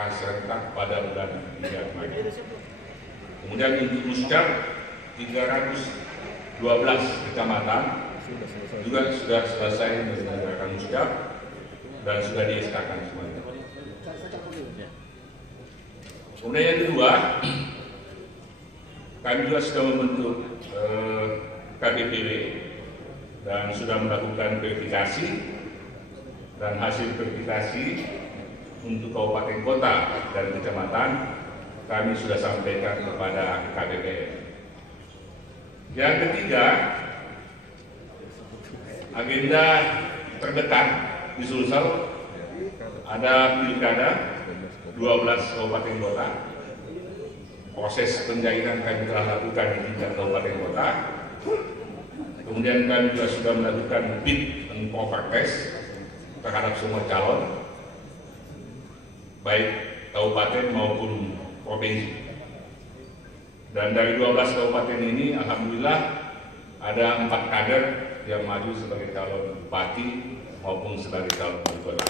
secara serentak pada bulan 3 Maret. Kemudian untuk Musdar 312 kecamatan juga sudah selesai menyelenggarakan Musdar dan sudah dieskakan semuanya. Kemudian yang kedua, kami juga sudah membentuk KPPW dan sudah melakukan verifikasi, dan hasil verifikasi untuk kabupaten kota dan kecamatan kami sudah sampaikan kepada KPPN. Yang ketiga, agenda terdekat di Sulsel ada pilkada 12 kabupaten kota. Proses pencairan kami telah lakukan di tingkat kabupaten kota. Kemudian kami juga sudah melakukan fit and proper test terhadap semua calon, baik kabupaten maupun provinsi. Dan dari 12 kabupaten ini, alhamdulillah ada 4 kader yang maju sebagai calon bupati maupun sebagai calon wali kota.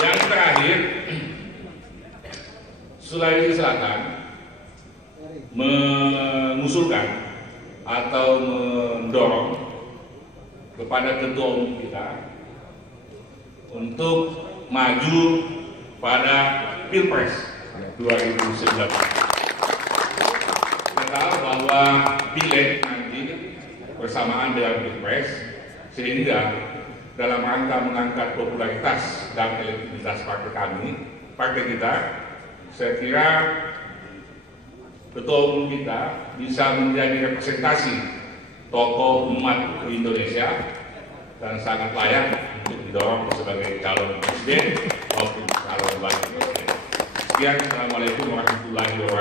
Yang terakhir, Sulawesi Selatan mengusulkan atau mendorong kepada ketua umum kita untuk maju pada Pilpres 2019. Kita tahu bahwa pileg nanti bersamaan dengan Pilpres, sehingga dalam rangka mengangkat popularitas dan elektabilitas partai kita, saya kira ketua umum kita bisa menjadi representasi tokoh umat di Indonesia dan sangat layak untuk didorong sebagai calon presiden maupun calon wakil presiden. Sekian, assalamualaikum warahmatullahi wabarakatuh.